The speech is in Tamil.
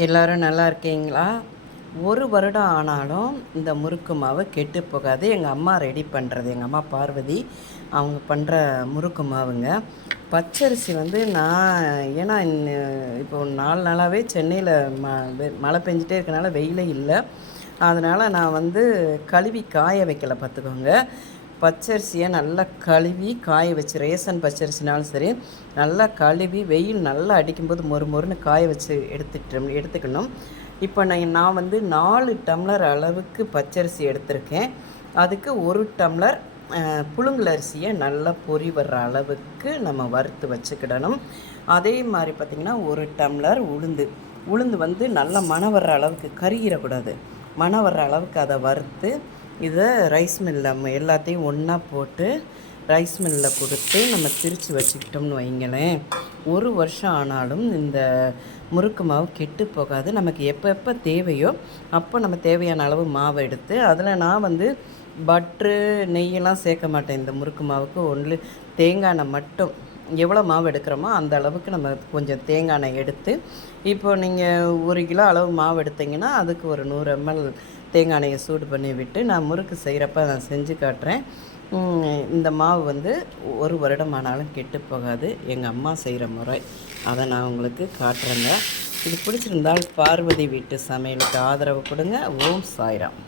எல்லோரும் நல்லா இருக்கீங்களா? ஒரு வருடம் ஆனாலும் இந்த முறுக்கு மாவு கெட்டு போகாது. எங்கள் அம்மா ரெடி பண்ணுறது, எங்கள் அம்மா பார்வதி அவங்க பண்ணுற முறுக்கு மாவுங்க. பச்சரிசி வந்து நான் ஏன்னா இப்போ 4 நாளாகவே சென்னையில் மழை பெஞ்சிட்டே இருக்கனால வெயிலே இல்லை. அதனால் நான் வந்து கழுவி காய வைக்கல பார்த்துக்கோங்க. பச்சரிசியை நல்லா கழுவி காய வச்சு, ரேஷன் பச்சரிசினாலும் சரி நல்லா கழுவி வெயில் நல்லா அடிக்கும்போது மொறுன்னு காய வச்சு எடுத்துக்கணும். இப்போ நான் வந்து 4 டம்ளர் அளவுக்கு பச்சரிசி எடுத்திருக்கேன். அதுக்கு 1 டம்ளர் புழுங்கல் அரிசியை நல்லா பொரி வர்ற அளவுக்கு நம்ம வறுத்து வச்சுக்கிடணும். அதே மாதிரி பார்த்திங்கன்னா 1 டம்ளர் உளுந்து வந்து நல்லா மணம் வர்ற அளவுக்கு, கருகிடக்கூடாது, மணம் வர்ற அளவுக்கு அதை வறுத்து இதை ரைஸ் மில்லில் எல்லாத்தையும் ஒன்றா போட்டு ரைஸ் மில்லில் கொடுத்து நம்ம திரித்து வச்சுக்கிட்டோம்னு வைங்களேன், 1 வருஷம் ஆனாலும் இந்த முறுக்கு மாவு கெட்டு போகாது. நமக்கு எப்போ தேவையோ அப்போ நம்ம தேவையான அளவு மாவை எடுத்து, அதில் நான் வந்து பட்ரு நெய்யெல்லாம் சேர்க்க மாட்டேன் இந்த முறுக்கு மாவுக்கு. ஒன்லி தேங்காய் எண்ணெய் மட்டும், எவ்வளோ மாவு எடுக்கிறோமோ அந்த அளவுக்கு நம்ம கொஞ்சம் தேங்காய் எண்ணெய் எடுத்து, இப்போ நீங்கள் 1 கிலோ அளவு மாவு எடுத்திங்கன்னா அதுக்கு ஒரு 100 ml தேங்காய் எண்ணெயை சூடு பண்ணி விட்டு நான் முறுக்கு செய்கிறப்ப நான் செஞ்சு காட்டுறேன். இந்த மாவு வந்து 1 வருடம் ஆனாலும் கெட்டு போகாது. எங்கள் அம்மா செய்கிற முறை அதை நான் உங்களுக்கு காட்டுறேங்க. இது பிடிச்சிருந்தால் பார்வதி வீட்டு சமையலுக்கு ஆதரவு கொடுங்க. ஓம் சாய்ராம்.